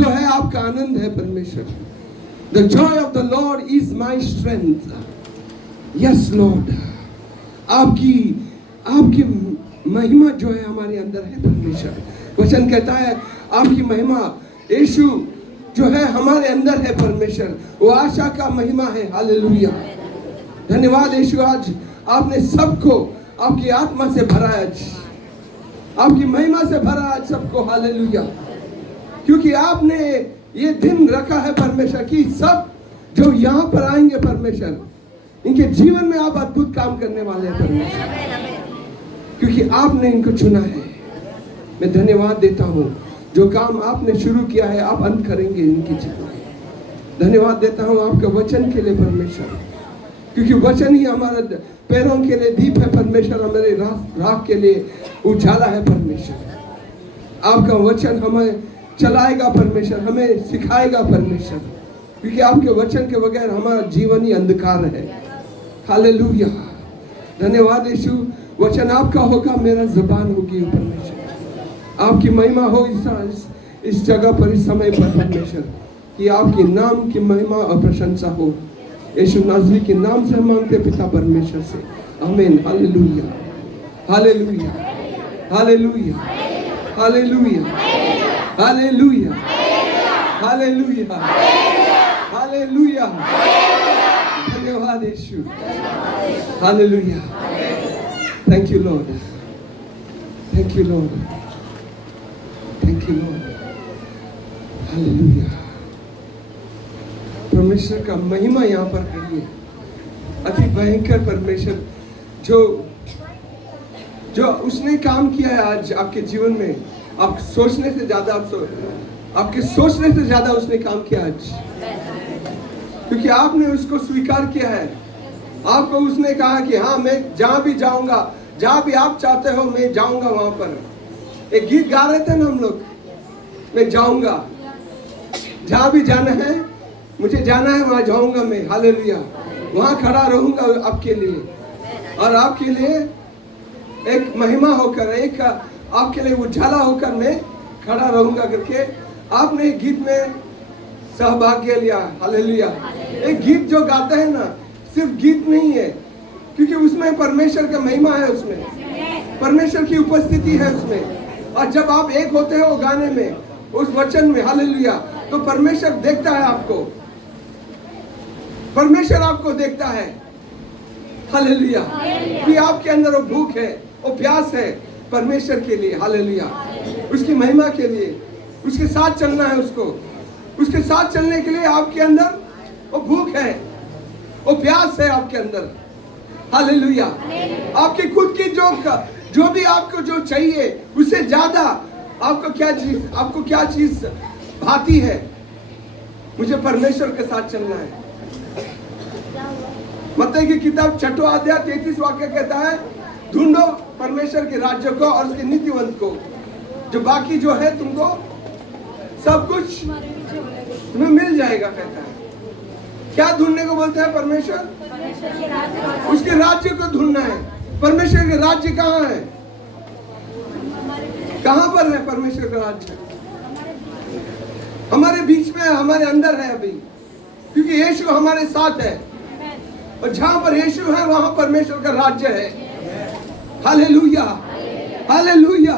जो है आपका आनंद है परमेश्वर। The joy of the Lord is my strength. Yes Lord, आपकी महिमा जो है हमारे अंदर है परमेश्वर। वचन कहता है आपकी महिमा यीशु जो है हमारे अंदर है परमेश्वर, वो आशा का महिमा है। हालेलुया, धन्यवाद यीशु, आज आपने सबको आपकी आत्मा से भरा, आज आपकी महिमा से भरा आज सबको। हालेलुया, क्योंकि आपने ये दिन रखा है परमेश्वर कि सब जो यहाँ पर आएंगे परमेश्वर, इनके जीवन में आप अद्भुत काम करने वाले हैं परमेश्वर, क्योंकि आपने इनको चुना है। मैं धन्यवाद देता हूँ, जो काम आपने शुरू किया है आप अंत करेंगे इनके जीवन में। धन्यवाद देता हूँ आपके वचन के लिए परमेश्वर, क्योंकि वचन ही हमारा पैरों के लिए दीप है परमेश्वर, हमारे राह के लिए उजाला है परमेश्वर। आपका वचन हमें चलाएगा परमेश्वर, हमें सिखाएगा परमेश्वर, क्योंकि आपके वचन के बगैर हमारा जीवन ही अंधकार है। हालेलुया, धन्यवाद यीशु, वचन आपका होगा, मेरा ज़बान होगी परमेश्वर। आपकी महिमा हो इस जगह पर, इस समय पर परमेश्वर, कि आपके नाम की महिमा और प्रशंसा हो। यीशु नाज़री के नाम से हम मांगते पिता परमेश्वर से, आमीन। हालेलुया, हालेलुया, हालेलुया, हालेलुया, हालेलुया, हालेलुया, हालेलुया, धन्यवाद यीशु, हालेलुया। Thank you Lord, thank you Lord, thank you Lord, हालेलुया। परमेश्वर का महिमा यहाँ पर करिए, अति भयंकर परमेश्वर, जो उसने काम किया है आज आपके जीवन में, आप सोचने से ज्यादा, आपके सोचने से ज्यादा उसने काम किया आज, क्योंकि आपने उसको स्वीकार किया है। आपको उसने कहा कि हाँ, मैं जहाँ भी जाऊंगा, जहाँ भी आप चाहते हो मैं जाऊंगा वहां पर। एक गीत गा रहे थे ना हम लोग, मैं जाऊंगा, जहाँ भी जाना है मुझे जाना है, वहां जाऊंगा मैं। हालेलुया, वहां खड़ा रहूंगा आपके लिए, और आपके लिए एक महिमा होकर, एक आपके लिए उजाला होकर मैं खड़ा रहूंगा करके आपने एक गीत में सहभाग्य लिया। हालेलुया, एक गीत जो गाते हैं ना, सिर्फ गीत नहीं है, क्योंकि उसमें परमेश्वर का महिमा है, उसमें परमेश्वर की उपस्थिति है उसमें। और जब आप एक होते हो गाने में, उस वचन में, हालेलुया, तो परमेश्वर देखता है आपको, परमेश्वर आपको देखता है। हालेलुया, कि आपके अंदर वो भूख है, वो प्यास है परमेश्वर के लिए। हालेलुया, उसकी महिमा के लिए, उसके साथ चलना है, उसके साथ चलने के लिए आपके अंदर वो भूख है, वो प्यास है आपके अंदर। हालेलुया, आपकी खुद की जो भी आपको जो चाहिए, उससे ज्यादा आपको क्या चीज भाती है, मुझे परमेश्वर के साथ चलना है। मत्ती की किताब 6वां अध्याय 33 वाक्य कहता है, ढूंढो परमेश्वर के राज्य को और उसके नीतिवंत को, जो बाकी जो है तुमको सब कुछ तुम्हें मिल जाएगा, कहता है। क्या ढूंढने को बोलते हैं परमेश्वर? उसके राज्य को ढूंढना है। परमेश्वर के राज्य कहाँ है? कहाँ पर है परमेश्वर का राज्य? हमारे बीच में, हमारे अंदर है अभी, क्योंकि यीशु हमारे साथ है, और जहां पर यीशु है वहां परमेश्वर का राज्य है। हालेलुया, हालेलुया,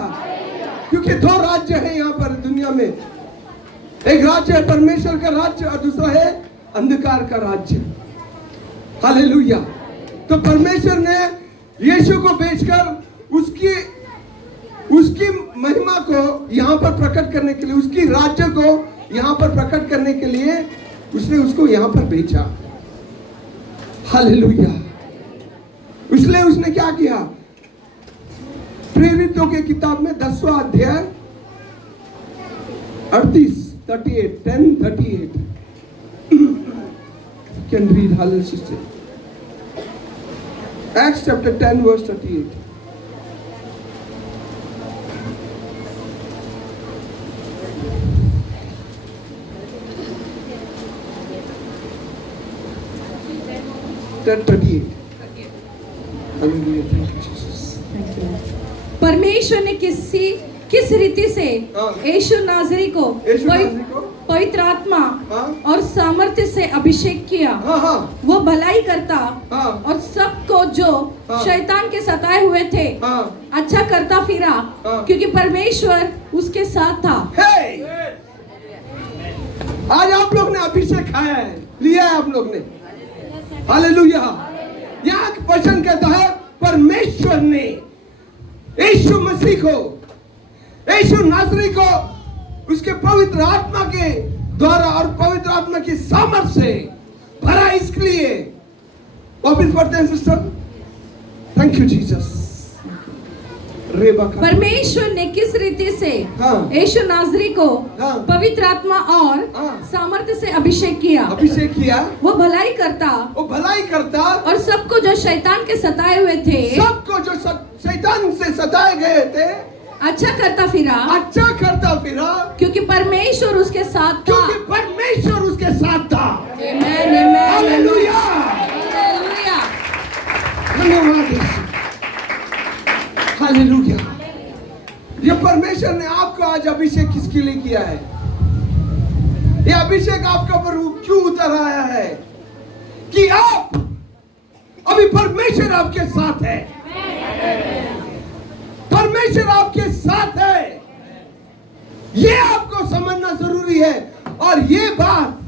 क्योंकि दो राज्य है यहाँ पर दुनिया में, एक राज्य है परमेश्वर का राज्य और दूसरा है अंधकार का राज्य। हालेलुया, तो परमेश्वर ने यीशु को भेजकर उसकी महिमा को यहाँ पर प्रकट करने के लिए, उसकी राज्य को यहाँ पर प्रकट करने के लिए उसने उसको यहाँ पर भेजा। हालेलुया, इसलिए उसने क्या किया? प्रेरितों के किताब में 10वां अध्याय 10:38 can read, hallelujah sister. Acts chapter 10 verse 38. परमेश्वर ने किस रीति से यीशु नाज़री को पवित्र आत्मा हाँ। और सामर्थ्य से अभिषेक किया। हाँ हाँ वो भलाई करता हाँ। और सबको जो हाँ। शैतान के सताए हुए थे हाँ। अच्छा करता फिरा, हाँ। क्योंकि परमेश्वर उसके साथ था। हे! आज आप लोग ने अभिषेक खाया है, लिया है आप लोग ने। हालेलुया। यहाँ वचन कहता है परमेश्वर ने यीशु मसीह को, यीशु नासरी को उसके पवित्र आत्मा के द्वारा और पवित्र आत्मा की सामर्थ से भरा। इसके लिए वापिस पढ़ते हैं सिस्टर। Thank you Jesus. परमेश्वर ने किस रीति से हाँ। यीशु नासरी को हाँ। पवित्र आत्मा और हाँ। सामर्थ्य से अभिषेक किया। अभिषेक किया। वो भलाई करता और सबको जो शैतान के सताए हुए थे, सबको जो शैतान से सताए गए थे अच्छा करता फिरा, क्योंकि परमेश्वर उसके साथ था। आमेन, आमेन, हालेलुया। हालेलुया। धन्यवाद यीशु। हालेलुया। ये परमेश्वर ने आपको आज अभिषेक किसके लिए किया है? ये अभिषेक आपके ऊपर क्यों उतर आया है? कि आप अभी परमेश्वर आपके साथ है। परमेश्वर आपके साथ है, ये आपको समझना जरूरी है। और ये बात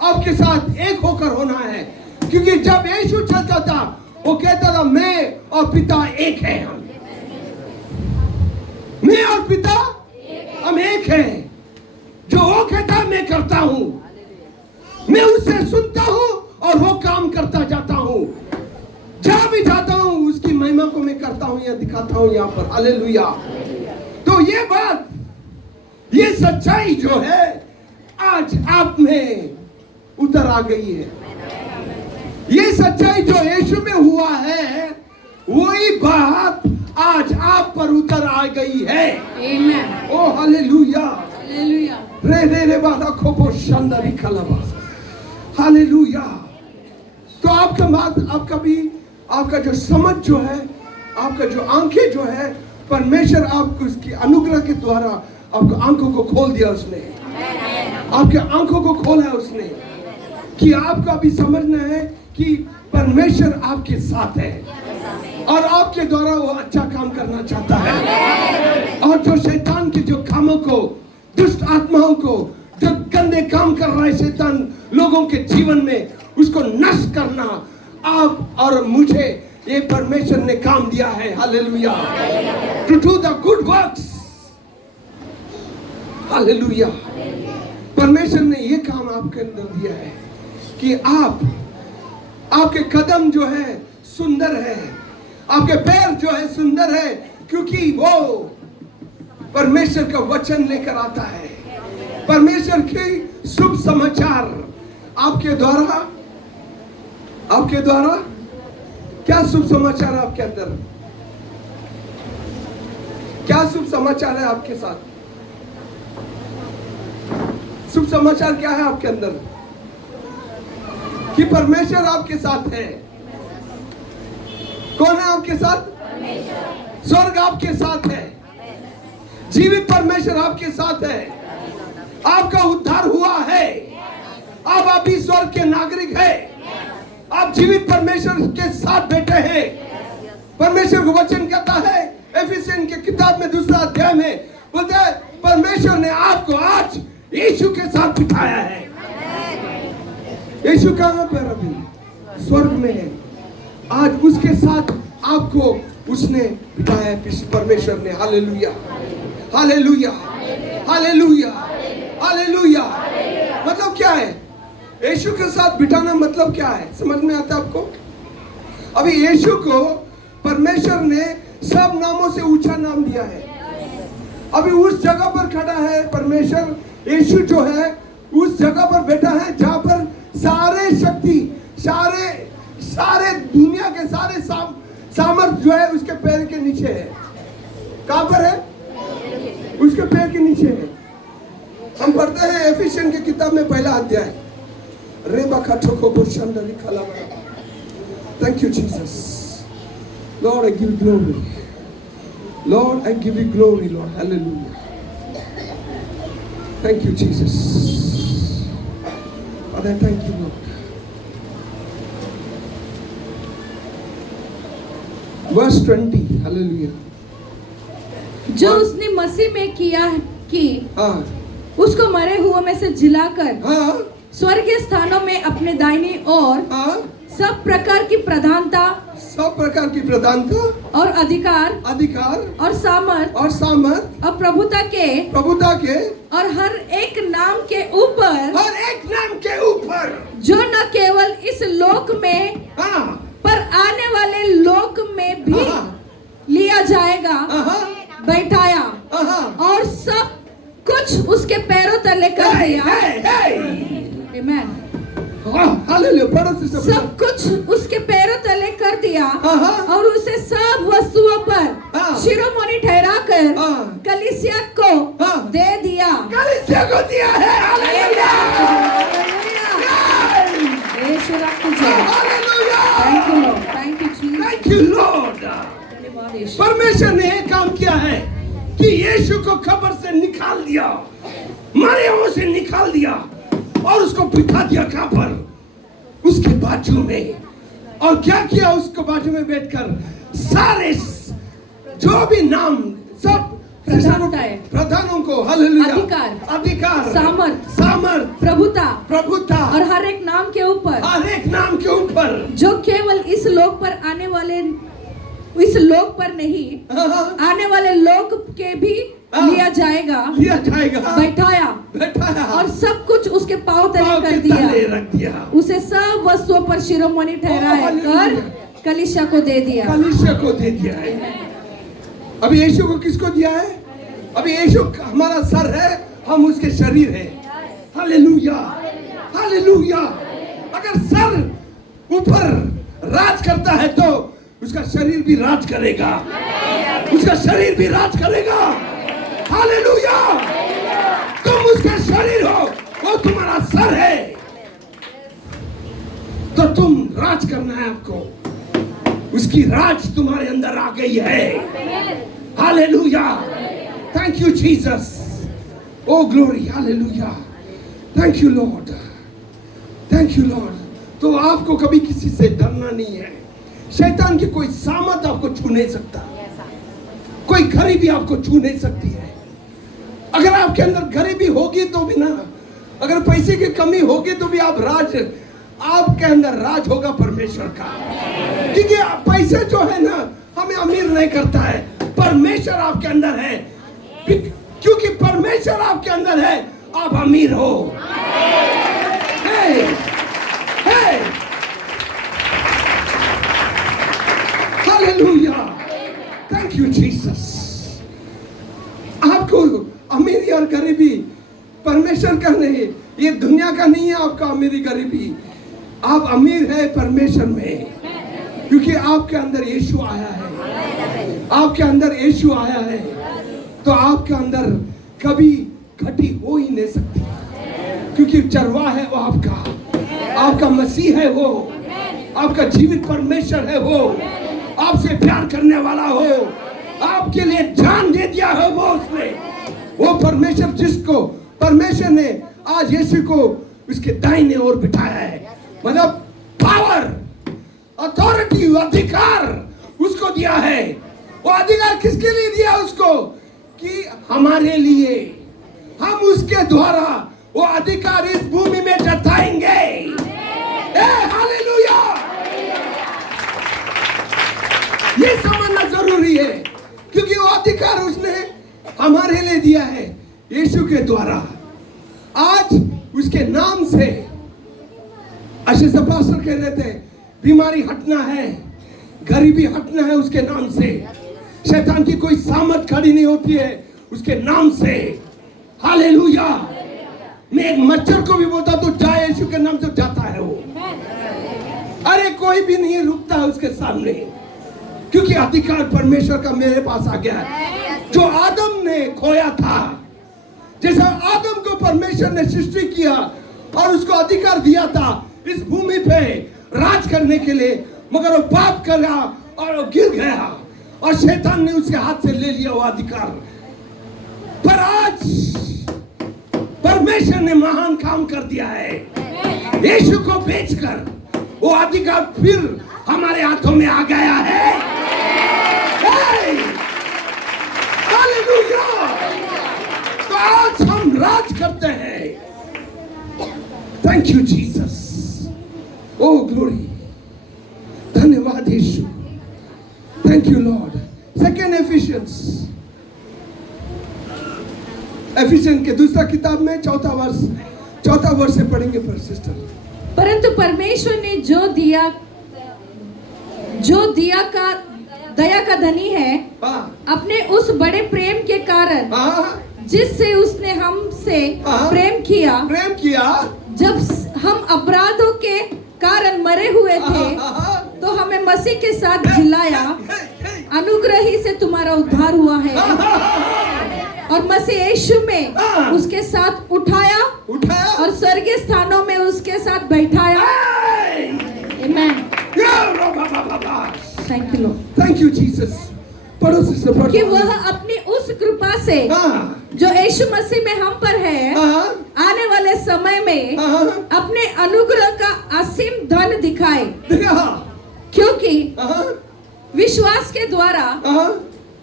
आपके साथ एक होकर होना है, क्योंकि जब यीशु चलता था वो कहता था मैं और पिता एक है। मैं और पिता हम एक हैं। जो वो कहता है मैं करता हूं, मैं उससे सुनता हूं और वो काम करता जाता हूं। जहां भी जाता हूं उसकी महिमा को मैं करता हूं या दिखाता हूं यहाँ पर। हालेलुया। तो ये बात, ये सच्चाई जो है आज आप में उतर आ गई है। ये सच्चाई जो यीशु में हुआ है वही बात आज आप पर उतर आ गई है। आमेन। ओ हालेलुया। हालेलुया। रे बाला खोपो शानदारी खलाबा। हालेलुया। तो आपका बात, आपका जो समझ जो है, आपका जो आंखें जो है, परमेश्वर आपको उसकी अनुग्रह के द्वारा आपको आंखों को खोल दिया उसने। आपके आंखों को खोला है उसने, कि आपको अभी समझना है कि परमेश्वर आपके साथ है और आपके द्वारा वो अच्छा काम करना चाहता है। और जो शैतान के जो कामों को, दुष्ट आत्माओं को, जो गंदे काम कर रहा है शैतान लोगों के जीवन में, उसको नष्ट करना आप और मुझे ये परमेश्वर ने काम दिया है। Hallelujah. To do the good works. Hallelujah. परमेश्वर ने ये काम आपके अंदर दिया है कि आपके कदम जो है सुंदर है, आपके पैर जो है सुंदर है, क्योंकि वो परमेश्वर का वचन लेकर आता है। परमेश्वर के शुभ समाचार आपके द्वारा क्या शुभ समाचार है आपके अंदर? क्या शुभ समाचार है आपके साथ? शुभ समाचार क्या है आपके अंदर? कि परमेश्वर आपके साथ है। कौन है आपके साथ? स्वर्ग आपके साथ है। जीवित परमेश्वर आपके साथ है। आपका उद्धार हुआ है। आप अभी स्वर्ग के नागरिक है। आप जीवित परमेश्वर के साथ बैठे हैं। परमेश्वर का वचन कहता है एफिसियन की किताब में 2 अध्याय में, बोलते हैं परमेश्वर ने आपको आज यीशु के साथ बिठाया है। यीशु कहाँ पर? अभी स्वर्ग में है। आज उसके साथ आपको उसने बिठाया है परमेश्वर ने। हालेलुया, हालेलुया, हालेलुया, हालेलुया। मतलब क्या है यीशु के साथ बिठाना? मतलब क्या है, समझ में आता है आपको? अभी यीशु को परमेश्वर ने सब नामों से ऊंचा नाम दिया है। अभी उस जगह पर खड़ा है परमेश्वर। यीशु जो है उस जगह पर बैठा है जहां पर सारे शक्ति, सारे दुनिया के सारे सामर्थ जो है उसके पैर के नीचे है। कहां पर है? उसके पैर के नीचे है। हम पढ़ते हैं एफिसियन की किताब में 1 अध्याय। Thank you, Jesus. Lord, I give you glory. Lord, I give you glory, Lord. Hallelujah. Thank you, Jesus. Father, thank you, Lord. Verse 20, hallelujah. जो उसने मसीह में किया कि हाँ उसको मरे हुए में से जिलाकर हाँ स्वर्गीय स्थानों में अपने दाहिनी ओर हाँ, सब प्रकार की प्रधानता सब प्रकार की प्रधानता और अधिकार और सामर्थ सामर्थ और प्रभुता के और हर एक नाम के ऊपर जो न केवल इस लोक में हाँ पर आने वाले लोक में भी लिया जाएगा बैठाया और सब कुछ उसके पैरों तले कर दिया। आमेन। हालेलुया, पढ़ो सिस्टर। सब कुछ उसके पैरों तले कर दिया और उसे सब वस्तुओं पर शिरोमणि ठहराकर कलीसिया को दे दिया। कलीसिया को दिया है। हालेलुया, यीशु रख तुझे। Thank you Lord, thank you Jesus, thank you Lord. परमेश्वर ने एक काम किया है कि यीशु को कब्र से निकाल दिया, मरे हुए से निकाल दिया और उसको बिठा दिया कहां पर? उसके बाजू में। और क्या किया? उसको बाजू में बैठकर सारे जो भी नाम, सब प्रधानों को, हालेलुया, अधिकार सामर्थ प्रभुता और हर एक नाम के ऊपर जो केवल इस लोक पर आने वाले, इस लोक पर नहीं आने वाले लोक के भी लिया जाएगा बैठाया और सब कुछ उसके पांव तले कर दिया। उसे सब वस्तुओं पर शिरोमणि ठहराया कर कलीसिया को दे दिया। है। अभी यीशु को किसको दिया है? अभी यीशु हमारा सर है, हम उसके शरीर है। Hallelujah, hallelujah. अगर सर ऊपर राज करता है तो उसका शरीर भी राज करेगा, उसका शरीर भी राज करेगा। हालेलुया। तुम उसका शरीर हो, वो तुम्हारा सर है, तो तुम राज करना है आपको। उसकी राज तुम्हारे अंदर आ गई है। Hallelujah, thank you Jesus, O glory, hallelujah, thank you Lord, thank you Lord. तो आपको कभी किसी से डरना नहीं है। शैतान की कोई सामत आपको छू नहीं सकता, कोई गरीबी आपको छू नहीं सकती है। अगर आपके अंदर गरीबी होगी तो भी ना, अगर पैसे की कमी होगी तो भी आपके अंदर राज होगा परमेश्वर का। क्योंकि पैसे जो है ना हमें अमीर नहीं करता है, परमेश्वर आपके अंदर है। क्योंकि परमेश्वर आपके अंदर है, आप अमीर हो। हे, हे, हालेलुया, थैंक यू जीसस। आपको अमीरी और गरीबी परमेश्वर का नहीं, ये दुनिया का नहीं है। आपका अमीरी गरीबी, आप अमीर है परमेश्वर में, क्योंकि आपके अंदर यीशु आया है। आपके अंदर यीशु आया है तो आपके अंदर कभी घटी हो ही नहीं सकती, क्योंकि चरवाहा है वो आपका मसीह है, वो आपका जीवित परमेश्वर है, वो आपसे प्यार करने वाला हो, आपके लिए जान दे दिया है वो उसने। वो परमेश्वर जिसको परमेश्वर ने आज यीशु को उसके दाहिने ओर बिठाया है, मतलब पावर, अथॉरिटी, अधिकार उसको दिया है। वो अधिकार किसके लिए दिया उसको? कि हमारे लिए, हम उसके द्वारा वो अधिकार इस भूमि में जताएंगे। हालेलुया, ये समझना जरूरी है, क्योंकि वो अधिकार उसने हमारे लिए दिया है यीशु के द्वारा। आज उसके नाम से आशीष पास्टर कह रहे थे, बीमारी हटना है, गरीबी हटना है उसके नाम से। शैतान की कोई सामर्थ खड़ी नहीं होती है उसके नाम से। हालेलुया। मैं एक मच्छर को भी बोलता तो जाए यीशु के नाम से, जाता है वो। अरे कोई भी नहीं रुकता है उसके सामने, क्योंकि अधिकार परमेश्वर का मेरे पास आ गया है। जो आदम ने खोया था, जैसा आदम को परमेश्वर ने सृष्टि किया और उसको अधिकार दिया था इस भूमि पे राज करने के लिए, मगर वो पाप करा और वो गिर गया और शैतान ने उसके हाथ से ले लिया वो अधिकार। पर आज परमेश्वर ने महान काम कर दिया है। यीशु को बेचकर वो अधिकार फिर हमारे हाथों में आ गया है। हालेलुया। तो आज हम राज करते हैं। Thank you Jesus. O glory. धन्यवाद यीशु। Thank you Lord. Second Ephesians के दूसरा किताब में चौथा वर्ष से पढ़ेंगे पर सिस्टर। परंतु परमेश्वर ने जो दिया का दया का धनी है, अपने उस बड़े प्रेम के कारण जिससे उसने हमसे प्रेम किया, जब हम अपराधों के कारण मरे हुए थे तो हमें मसीह के साथ जिलाया। अनुग्रह ही से तुम्हारा उद्धार हुआ है और मसीह यीशु में उसके साथ उठाया और स्वर्गीय स्थानों में उसके साथ बैठाया। आमेन। Thank you Lord. Thank you Jesus. पड़ोसी से पढ़ो कि वह अपनी उस कृपा से जो यीशु मसीह में हम पर है, आने वाले समय में अपने अनुग्रह का असीम धन दिखाए, क्योंकि विश्वास के द्वारा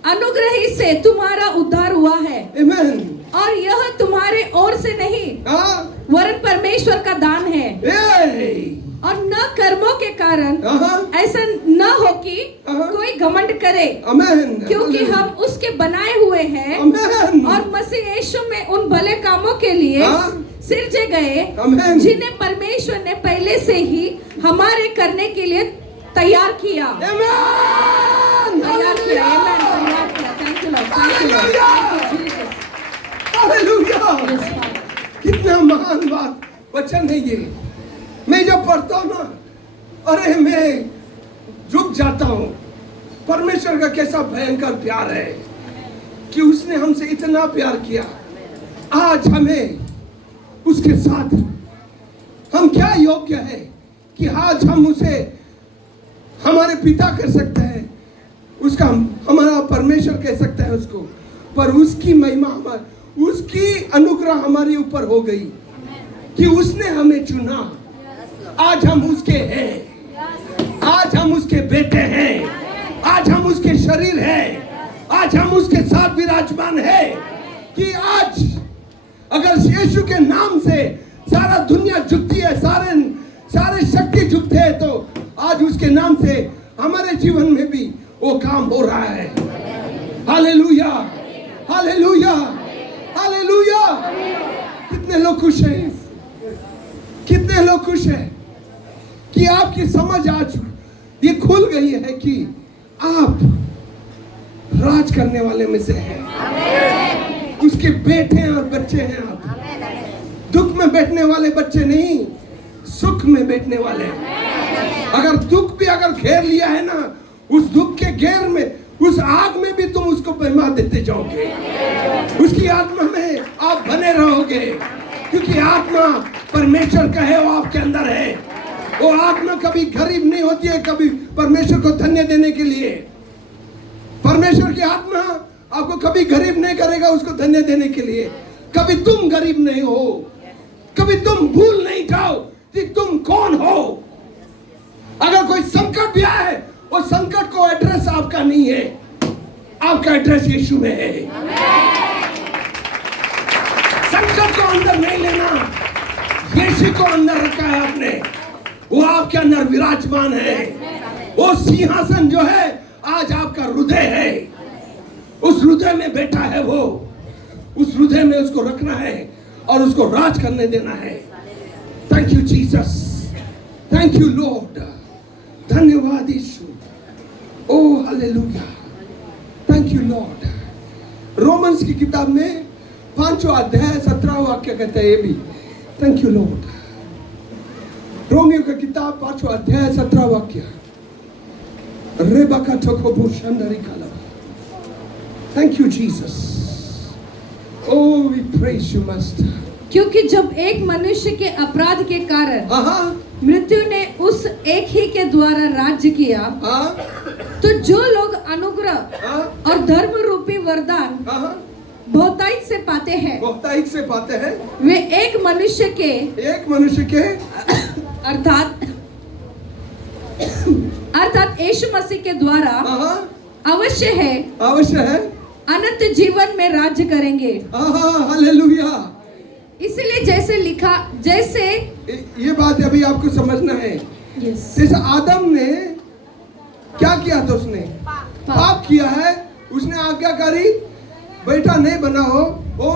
अनुग्रह ही से तुम्हारा उद्धार हुआ है। आमेन। और यह तुम्हारे ओर से नहीं वरन परमेश्वर का दान है, और न कर्मों के कारण ऐसा न हो कि कोई घमंड करे। आमेन। क्योंकि हम उसके बनाए हुए हैं और मसीह यीशु में उन भले कामों के लिए सिरजे गए जिन्हें परमेश्वर ने पहले से ही हमारे करने के लिए तैयार किया। कितना महान बात वचन है ये। मैं जब पढ़ता हूँ ना, अरे मैं झुक जाता हूँ। परमेश्वर का कैसा भयंकर प्यार है कि उसने हमसे इतना प्यार किया। आज हमें उसके साथ हम क्या योग्य है कि आज हम उसे हमारे पिता कर सकते हैं, उसका हमारा परमेश्वर कह सकते हैं उसको, पर उसकी महिमा उसकी अनुग्रह हमारे ऊपर हो गई कि उसने हमें चुना। आज हम उसके हैं, आज हम उसके बेटे हैं, आज हम उसके शरीर हैं, आज हम उसके साथ विराजमान है। कि आज अगर यीशु के नाम से सारा दुनिया झुकती है, सारे शक्ति झुकते हैं, तो आज उसके नाम से हमारे जीवन में भी वो काम हो रहा है। हालेलुया, हालेलुया, हालेलुया। कितने लोग खुश हैं? कितने लोग खुश हैं कि आपकी समझ आज ये खुल गई है कि आप राज करने वाले में से हैं, उसके बेटे हैं और बच्चे हैं। आप दुख में बैठने वाले बच्चे नहीं, सुख में बैठने वाले हैं। अगर दुख भी अगर घेर लिया है ना, उस दुख के घेर में, उस आग में भी तुम उसको बहमा देते जाओगे। उसकी आत्मा में आप बने रहोगे, क्योंकि आत्मा परमेश्वर का है, वो आपके अंदर है। वो आत्मा कभी गरीब नहीं होती है, कभी परमेश्वर को धन्य देने के लिए। परमेश्वर की आत्मा आपको कभी गरीब नहीं करेगा उसको धन्य देने के लिए। कभी तुम गरीब नहीं हो, कभी तुम भूल नहीं जाओ कि तुम कौन हो। अगर कोई संकट भी आए, वो संकट को एड्रेस आपका नहीं है, आपका एड्रेस यीशु में है। संकट को अंदर नहीं लेना, यीशु को अंदर रखा है आपने, वो आपके अंदर विराजमान है। वो सिंहासन जो है आज आपका हृदय है, उस हृदय में बैठा है वो। उस हृदय में उसको रखना है और उसको राज करने देना है। Thank you Jesus, thank you Lord. धन्यवाद यीशु। ओ हालेलुया, थैंक यू लॉर्ड। रोमन्स की किताब में 5वां अध्याय 17वां वाक्य कहता है ये भी। Thank you Lord. रोमियो की किताब 5वां अध्याय 17वां वाक्य। रेबका ठोको शांदारी काला। Thank you Jesus. Oh, we praise you, Master. क्योंकि जब एक मनुष्य के अपराध के कारण मृत्यु ने उस एक ही के द्वारा राज्य किया, तो जो लोग अनुग्रह और धर्म रूपी वरदान बहुतायत से पाते हैं, बहुतायत से पाते हैं, वे एक मनुष्य के अर्थात यीशु मसीह के द्वारा अवश्य है अनंत जीवन में राज्य करेंगे। हालेलुया। इसलिए जैसे ये बात अभी आपको समझना है। जैसे आदम ने क्या किया था, उसने पाप किया है, उसने आज्ञाकारी बेटा नहीं बना हो, वो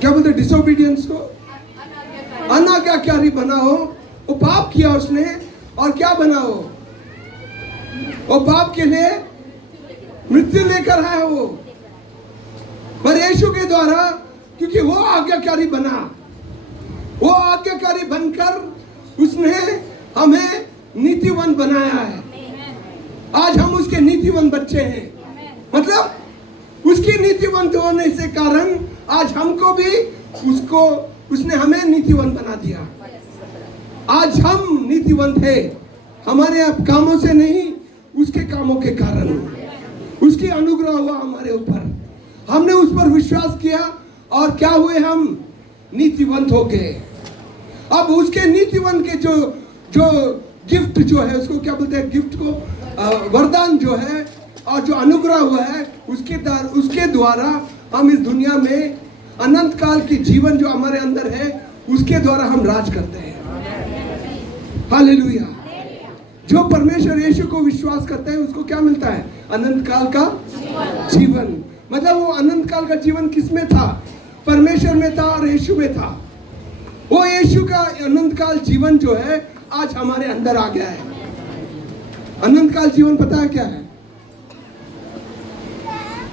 क्या बोलते डिसोबीडियंस को, अनाज्ञाकारी बना हो, वो पाप किया उसने, और क्या बना हो, वो पाप के लिए मृत्यु लेकर आया वो। पर यीशु के द्वारा, क्योंकि वो आज्ञाकारी बना, वो आज्ञाकारी बनकर उसने हमें नीतिवान बनाया है। आज हम उसके नीतिवान बच्चे हैं। मतलब उसकी नीतिवंत होने से कारण आज हमको भी उसने हमें नीतिवान बना दिया। आज हम नीतिवंत है, हमारे कामों से नहीं, उसके कामों के कारण। उसकी अनुग्रह हुआ हमारे ऊपर, हमने उस पर विश्वास किया और क्या हुए, हम नीतिवंत हो गए। अब उसके नीतिवंत के जो गिफ्ट जो है, उसको क्या बोलते हैं, गिफ्ट को वरदान जो है और जो अनुग्रह हुआ है, उसके द्वारा हम इस दुनिया में अनंत काल की जीवन जो हमारे अंदर है, उसके द्वारा हम राज करते हैं। हालेलुया। जो परमेश्वर यीशु को विश्वास करते हैं उसको क्या मिलता है, अनंत काल का जीवन। मतलब वो अनंत काल का जीवन किसमें था, परमेश्वर में था और यीशु में था। वो यीशु का अनंत काल जीवन जो है आज हमारे अंदर आ गया है। अनंत काल जीवन पता है क्या है?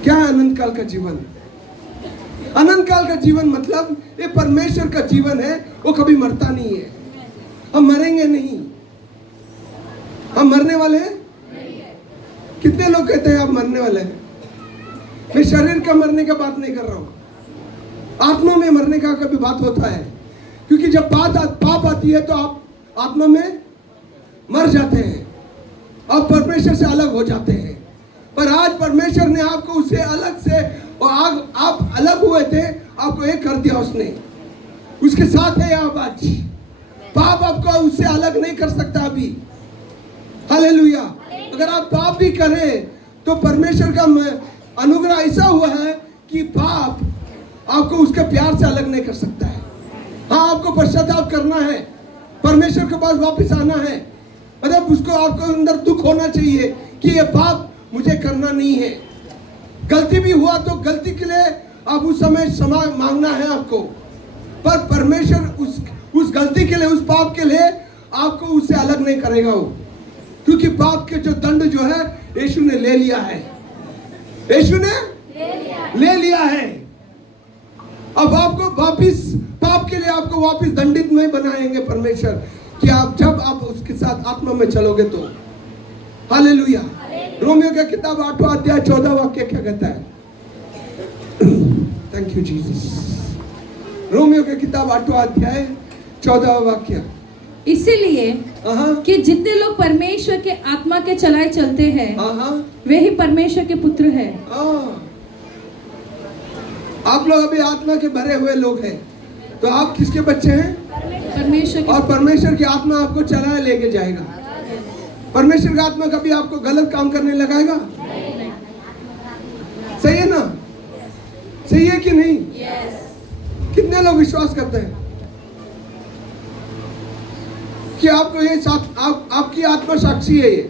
क्या है अनंत काल का जीवन? अनंत काल का जीवन मतलब ये परमेश्वर का जीवन है, वो कभी मरता नहीं है। हम मरेंगे नहीं, हम मरने वाले हैं। कितने लोग कहते हैं आप मरने वाले हैं? मैं शरीर का मरने का बात नहीं कर रहा हूं, आत्मा में मरने का कभी बात होता है। क्योंकि जब पाप आती है तो आप आत्मा में मर जाते हैं और परमेश्वर से अलग हो जाते हैं। पर आज परमेश्वर ने आपको उससे अलग से, और आप अलग हुए थे, आपको एक कर दिया उसने, उसके साथ है आप आज। पाप आपको उससे अलग नहीं कर सकता अभी। हालेलुया। अगर आप पाप भी करें तो परमेश्वर का अनुग्रह ऐसा हुआ है कि पाप आपको उसके प्यार से अलग नहीं कर सकता है। हाँ, आपको पश्चाताप करना है, परमेश्वर के पास वापस आना है। मतलब उसको आपको अंदर दुख होना चाहिए कि ये पाप मुझे करना नहीं है। गलती भी हुआ तो गलती के लिए आप उस समय क्षमा मांगना है आपको। पर परमेश्वर उस गलती के लिए, उस पाप के लिए आपको उससे अलग नहीं करेगा वो, क्योंकि पाप के जो दंड जो है यीशु ने ले लिया है। यीशु ने ले लिया है। अब आपको वापिस पाप के लिए आपको वापिस दंडित नहीं बनाएंगे परमेश्वर, कि आप जब आप उसके साथ आत्मा में चलोगे तो। हालेलुया। रोमियो का किताब 8वां अध्याय 14 वाक्य क्या कहता है? Thank you Jesus. रोमियो की किताब 8वां अध्याय 14 वाक्य। इसीलिए कि जितने लोग परमेश्वर के आत्मा के चलाए चलते हैं, वे ही परमेश्वर के पुत्र हैं। आप लोग अभी आत्मा के भरे हुए लोग हैं, तो आप किसके बच्चे हैं? परमेश्वर के। और परमेश्वर की आत्मा आपको चलाए लेके जाएगा। परमेश्वर का आत्मा कभी आपको गलत काम करने लगाएगा? सही है ना? सही है कि नहीं? कितने लोग विश्वास करते हैं कि आपको ये आपकी आत्मा साक्षी है, ये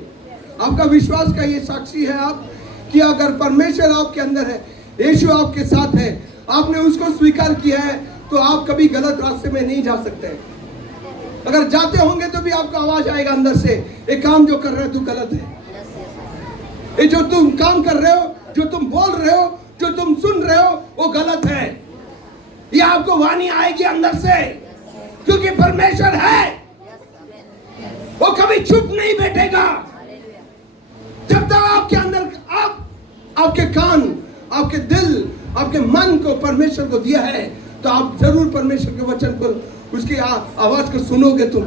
आपका विश्वास का ये साक्षी है आप, कि अगर परमेश्वर आपके अंदर है, यीशु आपके साथ है, आपने उसको स्वीकार किया है, तो आप कभी गलत रास्ते में नहीं जा सकते। अगर जाते होंगे तो भी आपको आवाज आएगा अंदर से, ये काम जो कर रहे हो तू गलत है, ये जो तुम काम कर रहे हो, जो तुम बोल रहे हो, जो तुम सुन रहे हो, वो गलत है। ये आपको वाणी आएगी अंदर से, क्योंकि परमेश्वर है, वो कभी चुप नहीं बैठेगा। जब तक आपके अंदर आपके कान, आपके दिल, आपके मन को परमेश्वर को दिया है, तो आप जरूर परमेश्वर के वचन पर उसकी आवाज को सुनोगे तुम।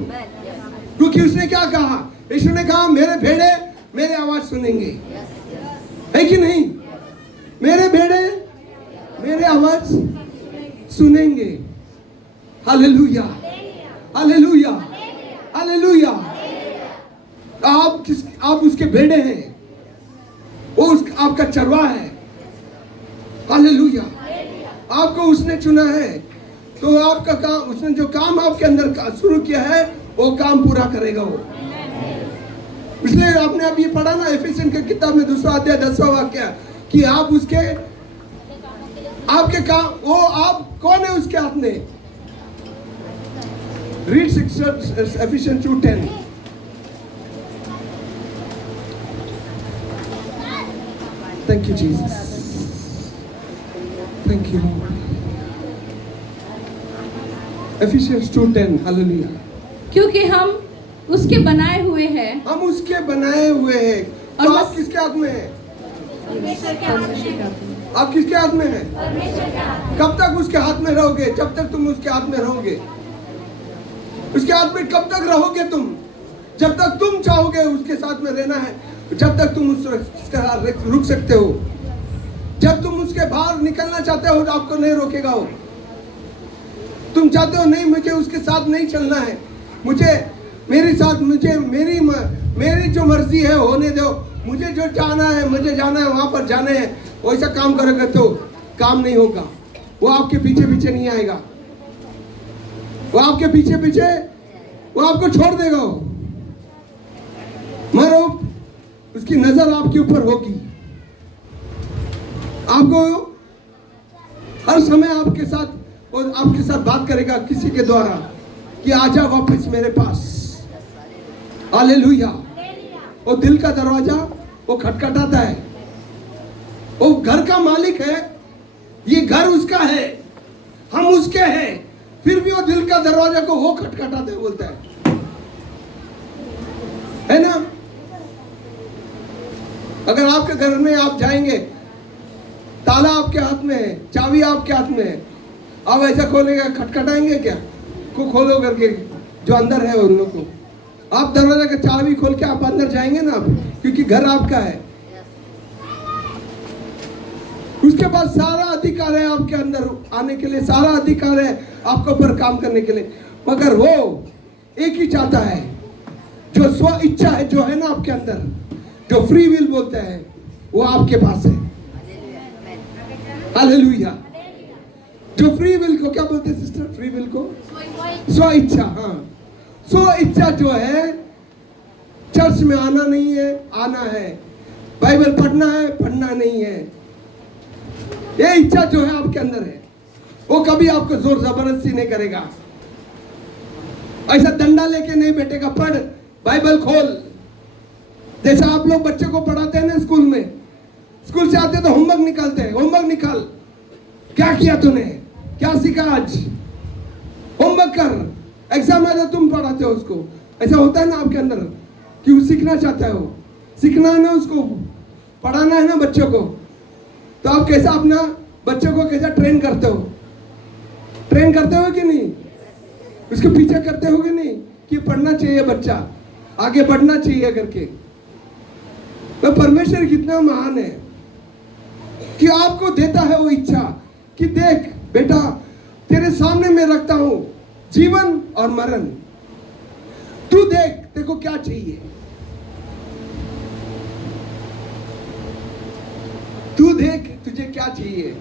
क्योंकि उसने क्या कहा? यीशु ने कहा मेरे भेड़े मेरे आवाज सुनेंगे, है कि नहीं? मेरे भेड़े मेरे आवाज सुनेंगे। Hallelujah, hallelujah. आप उसके बेटे हैं, वो आपका चरवाहा है। हालेलुया। आपको उसने चुना है, तो आपका काम, उसने जो काम आपके अंदर शुरू किया है वो काम पूरा करेगा वो। इसलिए आपने अब ये पढ़ा ना एफिसियन की किताब में 2 अध्याय 10वां वाक्य कि आप उसके, आपके काम, वो आप कौन है उसके हाथ में। Read Ephesians 2:10। Thank you Jesus, thank you. Ephesians 2:10। हालेलुया। क्योंकि हम उसके बनाए हुए हैं। हम उसके बनाए हुए हैं। तो और आप किसके हाथ में हैं? आप किसके हाथ में हैं? कब तक उसके हाथ में रहोगे? जब तक तुम उसके हाथ में रहोगे। उसके हाथ में कब तक रहोगे तुम? जब तक तुम चाहोगे उसके साथ में रहना है, जब तक तुम उसके साथ रुक सकते हो। जब तुम उसके बाहर निकलना चाहते हो तो आपको नहीं रोकेगा वो। तुम चाहते हो नहीं, मुझे उसके साथ नहीं चलना है, मुझे मेरे साथ, मुझे मेरी जो मर्जी है होने दो, मुझे जो जाना है, मुझे जाना है वहां पर जाना है, वैसा काम करोगे तो काम नहीं होगा। वो आपके पीछे पीछे नहीं आएगा, वो आपके पीछे पीछे, वो आपको छोड़ देगा। मरो, उसकी नजर आपके ऊपर होगी, आपको हर समय आपके साथ, और आपके साथ बात करेगा किसी के द्वारा कि आजा वापस मेरे पास। हालेलुया। वो दिल का दरवाजा वो खटखटाता है। वो घर का मालिक है, ये घर उसका है, हम उसके हैं, फिर भी वो दिल का दरवाजा को वो खटखटाते है, बोलता है ना। अगर आपके घर में आप जाएंगे, ताला आपके हाथ में है, चाबी आपके हाथ में है, आप ऐसा खोलेगा, खटखटाएंगे क्या? को खोलो करके, जो अंदर है उन लोग को। आप दरवाजा का चाबी खोल के आप अंदर जाएंगे ना आप, क्योंकि घर आपका है। उसके बाद सारा अधिकार है आपके अंदर आने के लिए, सारा अधिकार है आपके ऊपर काम करने के लिए। मगर वो एक ही चाहता है, जो स्व इच्छा है, जो है ना आपके अंदर, जो फ्री विल बोलते हैं, वो आपके पास है। हालेलुया। जो फ्री विल को क्या बोलते हैं सिस्टर? फ्री विल को स्व इच्छा। हाँ, स्व इच्छा जो है, चर्च में आना नहीं है, आना है, बाइबल पढ़ना है, पढ़ना नहीं है, ये इच्छा जो है आपके अंदर है, वो कभी आपको जोर जबरदस्ती नहीं करेगा। ऐसा डंडा लेके नहीं बैठेगा, पढ़, बाइबल खोल। जैसा आप लोग बच्चे को पढ़ाते हैं ना स्कूल में, स्कूल से आते तो होमवर्क निकालते हैं, होमवर्क निकाल, क्या किया तूने, क्या सीखा आज, होमवर्क कर, एग्जाम में तो तुम पढ़ाते हो उसको। ऐसा होता है ना आपके अंदर कि वो सीखना चाहता है, वो सीखना है ना, उसको पढ़ाना है ना बच्चों को। तो आप कैसा अपना बच्चों को कैसा ट्रेन करते हो? ट्रेन करते हो कि नहीं? उसके पीछे करते हो कि नहीं कि पढ़ना चाहिए बच्चा, आगे बढ़ना चाहिए करके। तो परमेश्वर कितना महान है कि आपको देता है वो इच्छा कि देख बेटा, तेरे सामने मैं रखता हूं जीवन और मरण, तू देख तेको क्या चाहिए, तू देख तुझे क्या चाहिए।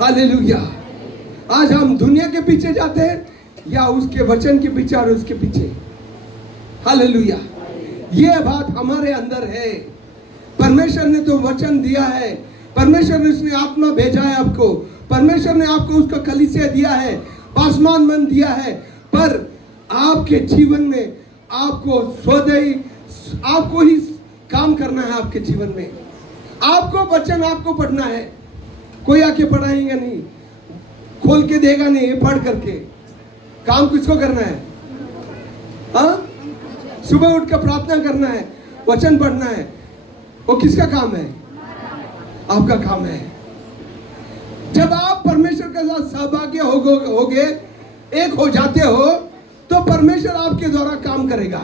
हालेलुया। आज हम दुनिया के पीछे जाते हैं या उसके वचन के पीछे और उसके पीछे। हालेलुया। ये बात हमारे अंदर है। परमेश्वर ने तो वचन दिया है, परमेश्वर ने उसने आत्मा भेजा है आपको, परमेश्वर ने आपको उसका कलीसिया दिया है, पासमान मन दिया है, पर आपके जीवन में आपको स्वदेही, आपको ही काम करना है। आपके जीवन में आपको वचन आपको पढ़ना है, कोई आके पढ़ाएगा नहीं, खोल के देगा नहीं, पढ़ करके। काम किसको करना है? हाँ, सुबह उठ कर प्रार्थना करना है, वचन पढ़ना है, वो किसका काम है? आपका काम है। जब आप परमेश्वर के साथ सहभागी होगे, एक हो जाते हो, तो परमेश्वर आपके द्वारा काम करेगा।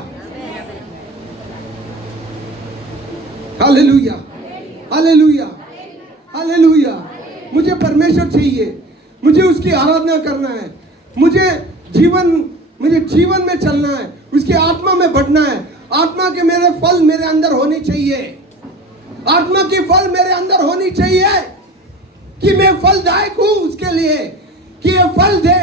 हालेलुया, हालेलुया, हालेलुया। मुझे परमेश्वर चाहिए, मुझे उसकी आराधना करना है, मुझे जीवन में चलना है, उसकी आत्मा में बढ़ना है, आत्मा के मेरे फल मेरे अंदर होनी चाहिए, आत्मा की फल मेरे अंदर होनी चाहिए कि मैं फलदायक हूं उसके लिए, कि ये फल दे,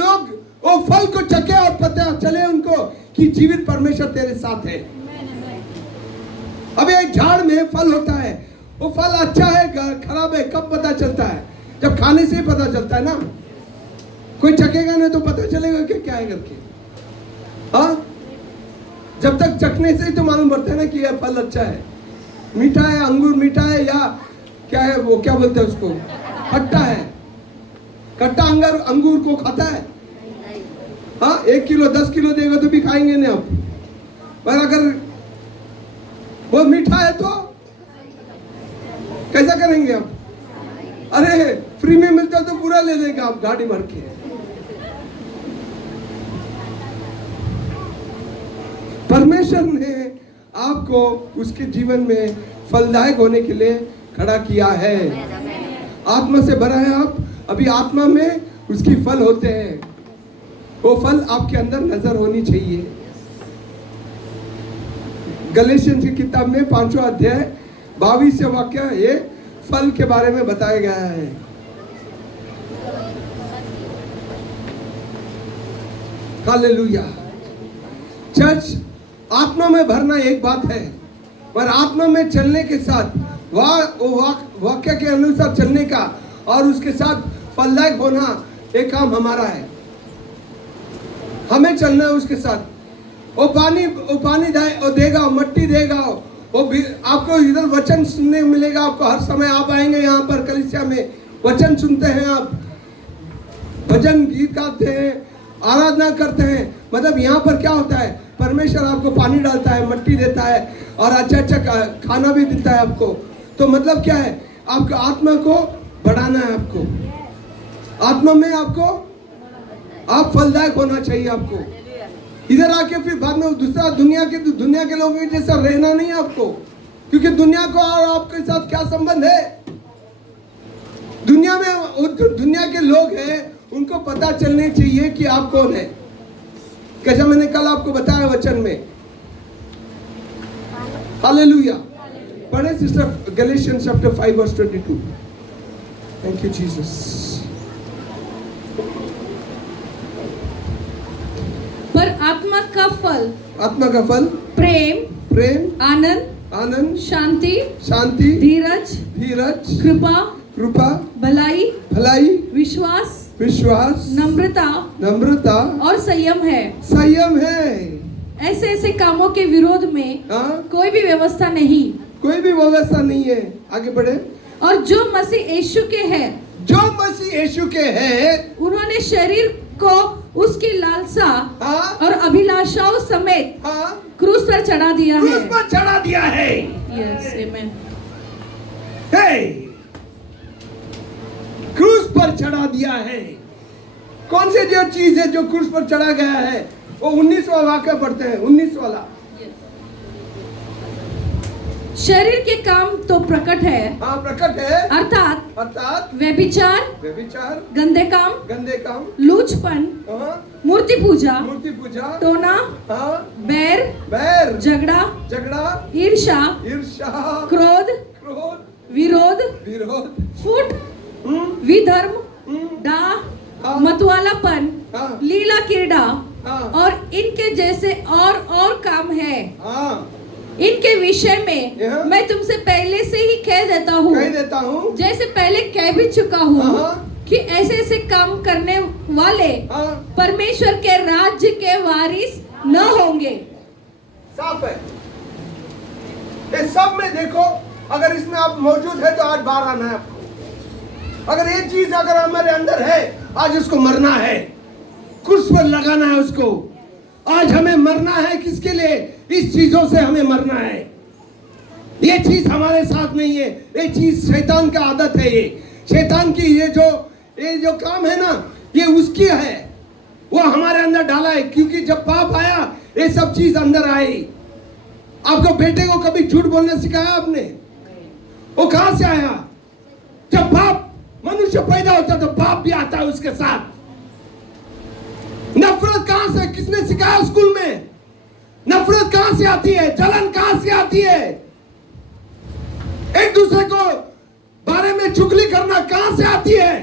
लोग वो फल को चखे और पता चले उनको कि जीवित परमेश्वर तेरे साथ है। अब एक झाड़ में फल होता है, वो फल अच्छा है खराब है कब पता चलता है? जब खाने से ही पता चलता है ना। कोई चखेगा नहीं तो पता चलेगा कि क्या है करके। हाँ, जब तक चखने से ही तो मालूम पड़ता है ना कि यह फल अच्छा है, मीठा है, अंगूर मीठा है या क्या है, वो क्या बोलते हैं उसको, खट्टा है। खट्टा अंगूर को खाता है? हाँ, 1 किलो 10 किलो देगा तो भी खाएंगे नहीं आप। पर अगर वो मीठा है तो कैसा करेंगे आप? अरे फ्री में मिलता तो पूरा ले लेंगे आप गाड़ी भर के। परमेश्वर ने आपको उसके जीवन में फलदायक होने के लिए खड़ा किया है। आत्मा से भरा है आप, अभी आत्मा में उसकी फल होते हैं, वो फल आपके अंदर नजर होनी चाहिए। गलेशियन की किताब में 5वां अध्याय 22 वाक्य ये फल के बारे में बताया गया है। हालेलुया। चर्च, आत्मा में भरना एक बात है, पर आत्मा में चलने के साथ वाक्य के अनुसार चलने का और उसके साथ फलदायक होना एक काम हमारा है। हमें चलना है उसके साथ। वो पानी देगा, मट्टी देगा, वो आपको इधर वचन सुनने मिलेगा। आपको हर समय आप आएंगे यहाँ पर कलीसिया में, वचन सुनते हैं, आप भजन गीत गाते हैं, आराधना करते हैं। मतलब यहाँ पर क्या होता है, परमेश्वर आपको पानी डालता है, मट्टी देता है और अच्छा खाना भी देता है आपको। तो मतलब क्या है, आपको आत्मा को बढ़ाना है। आपको आत्मा में आप फलदायक होना चाहिए। आपको इधर आके फिर बाद में दूसरा दुनिया के लोगों के जैसा रहना नहीं है आपको, क्योंकि दुनिया को और आपके साथ क्या संबंध है? दुनिया में दुनिया के लोग हैं, उनको पता चलने चाहिए कि आप कौन है। कैसा मैंने कल आपको बताया वचन में। हालेलुया। पढ़े sister Galatian chapter 5 verse 22। Thank you Jesus. पर आत्मा का फल प्रेम, आनंद, शांति, धीरज, कृपा, भलाई, विश्वास, नम्रता और संयम है। ऐसे कामों के विरोध में कोई भी व्यवस्था नहीं है। आगे बढ़े। और जो मसीह यीशु के हैं, उन्होंने शरीर को उसकी लालसा और अभिलाषाओं समेत क्रूस पर चढ़ा दिया है। यस, आमेन। क्रूस पर चढ़ा दिया है। कौन से जो चीज है जो क्रूस पर चढ़ा गया है? वो 19वां वाक्य पढ़ते हैं, 19 वाला। शरीर के काम तो प्रकट है, प्रकट है, अर्थात व्यभिचार, गंदे काम, लूचपन, मूर्ति पूजा, टोना, बैर, झगड़ा, ईर्ष्या, क्रोध, विरोध, फूट, विधर्म, डाह, मतवालापन, लीला क्रीड़ा और इनके जैसे और काम है। इनके विषय में मैं तुमसे पहले से ही कह देता हूँ, जैसे पहले कह भी चुका हूँ कि ऐसे काम करने वाले परमेश्वर के राज्य के वारिस न होंगे। साफ है। ये सब में देखो, अगर इसमें आप मौजूद है तो आज बाहर आना है आपको। अगर ये चीज अगर हमारे अंदर है, आज उसको मरना है, क्रूस पर लगाना है उसको। आज हमें मरना है। किसके लिए? इस चीजों से हमें मरना है। ये चीज हमारे साथ नहीं है, ये चीज शैतान का आदत है। ये शैतान की ये जो काम है ना, ये उसकी है, वो हमारे अंदर डाला है। क्योंकि जब पाप आया, ये सब चीज अंदर आई। आपको बेटे को कभी झूठ बोलना सिखाया आपने? वो कहां से आया? जब पाप मनुष्य पैदा होता तो पाप भी आता है उसके साथ। नफरत कहां से? किसने सिखाया स्कूल में? नफरत कहां से आती है? जलन कहां से आती है? एक दूसरे को बारे में चुगली करना कहां से आती है?